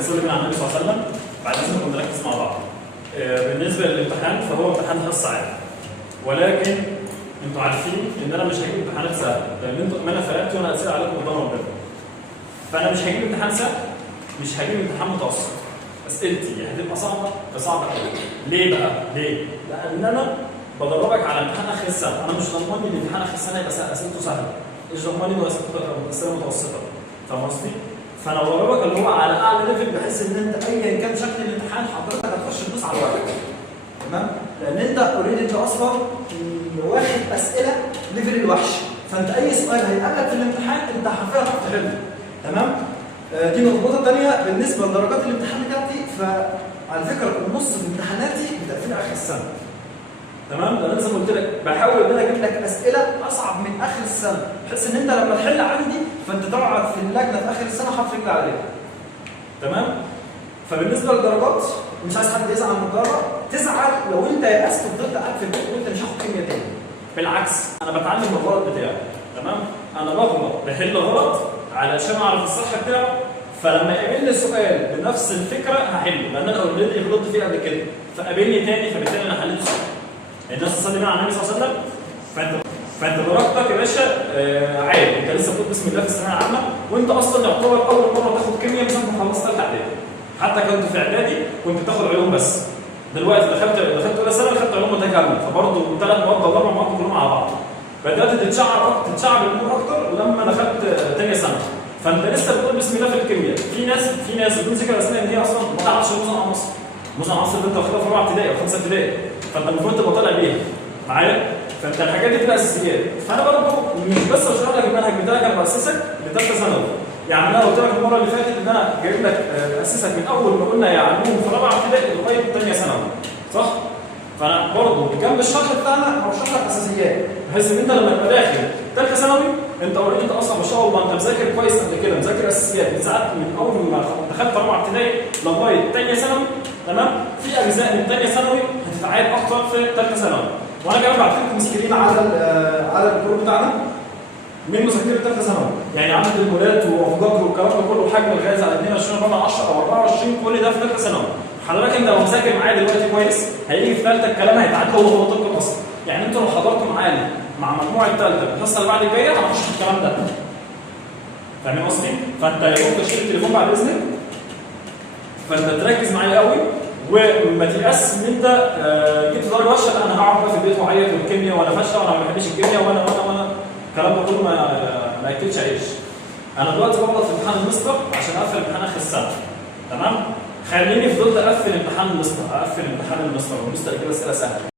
رسول من النبي صلى الله عليه وسلم. بعد اذنكم نركز مع بعض. بالنسبه للامتحان فهو امتحان حصه عادي، ولكن انتوا عارفين ان انا مش هجيب امتحانات سهله، لان انتوا امانه فرقتوا وانا اسئله عليكم قدام ربنا. فانا مش هجيب امتحان سهل، مش هجيب امتحان متوسط. اسئلتي هتبقى صعبه قوي. ليه بقى؟ ليه؟ لان انا بدربك على امتحان اخر السنه، انا مش ضمني ان امتحان اخر السنه يبقى اسئلته سهله. ايش ضمني انه اسئله متوسطه؟ فاهم قصدي؟ فانا بدربك اللي هو على اعلى ليفل، بحيث ان انت ايا كان شكل الامتحان حضرتك هتخش تدوس على الورق. تمام؟ لان انت اوريدي انت اصلا واخد اسئله ليفل الوحش، فانت اي سؤال هيقابلك في الامتحان انت حرفيا هتعرف تحله. تمام؟ دي النقطه الثانيه. بالنسبه لدرجات الامتحان بتاعتي، فعلى فكره النص في امتحاناتي بتقفيل اخر السنه. تمام؟ لان زي ما قلت لك بحاول ان انا اجيب لك اسئله اصعب من اخر السنه، بحيث ان انت لما تحل عندي فانت تقعد في اللجنه في اخر السنه حاطط رجل عليها. تمام؟ فبالنسبه للدرجات مش عايز حد يزعل من الدرجه، تزعل لو انت يأست وفضلت قاعد في البيت وانت مش هاخد كيمياء تاني. بالعكس انا بتعلم من الغلط بتاعي. تمام؟ انا بغلط بحل غلط علشان اعرف الصح بتاعه، فلما يقابلني سؤال بنفس الفكره هحله، لان انا اوريدي غلطت فيه قبل كده، فقابلني تاني فبالتالي انا حليته صح. الناس تصلي مع النبي صلى الله عليه وسلم. فانت درجتك يا باشا عادي، انت لسه بتقول بسم الله في الثانويه العامه، وانت اصلا يعتبر اول مره تاخد كيمياء مثلا خلصت ثالثه اعدادي. حتى كنت في اعدادي كنت بتاخد علوم بس. دلوقتي دخلت اولى ثانوي دخلت علوم متكامله، فبرضه 3 مواد ولا 4 مواد كلهم على بعض. بدات تتشعب الامور اكتر ولما دخلت ثانيه ثانوي. فانت لسه بتقول بسم الله في الكيمياء. في ناس بدون ذكر اسماء ان هي اصلا ما تعرفش مصنع مصر. مصنع مصر اللي انت واخدها في 4 ابتدائي او 5 ابتدائي، فانت المفروض تبقى طالع بيها. معايا؟ فانت الحاجات دي بتبقى اساسيات. فانا برضه مش بس بشرح لك المنهج بتاعك، انا باسسك لثالثه ثانوي. يعني انا قلت لك المره اللي فاتت ان انا جايب لك باسسك من اول ما قلنا يا علوم في 4 ابتدائي لغايه ثانيه ثانوي. صح؟ فانا برضه جنب الشرح بتاعنا بشرح لك اساسيات، بحيث ان انت لما تبقى داخل ثالثه ثانوي انت اوريدي انت اصلا ما شاء الله انت مذاكر كويس قبل كده، مذاكر اساسيات من ساعات من اول ما دخلت 4 ابتدائي لغايه ثانيه ثانوي. تمام؟ في اجزاء من ثانيه ثانوي هتتعاد اكتر في ثالثه ثانوي. وانا كمان بعت لكم سكرين على الجروب بتاعنا من مذاكره ثالثه ثانوي، يعني عدد المولات وافجار والكلام ده كله وحجم الغاز على 22/10 او 24 كل ده في ثالثه ثانوي. حضرتك انت لو مذاكر معايا دلوقتي كويس هيجي في ثالثه الكلام هيتعاد هو طبق اصلا. يعني انتوا لو حضرتوا معانا مع مجموعه ثالثه الحصه اللي بعد الجايه هنخش في الكلام ده. فاهمين قصدي؟ فانت يا تشيل التليفون بعد اذنك، فانت تركز معايا قوي وما تيأس ان انت جبت درجه وحشه. لا انا هقعد بقى في البيت واعيط والكيمياء وانا فاشله وانا ما بحبش الكيمياء وانا الكلام ده كله ما ياكلش عيش. انا دلوقتي بغلط في امتحان المستر عشان اقفل امتحان اخر السنه. تمام؟ خليني فضلت اقفل امتحان المستر والمستر يجيب اسئله سهله.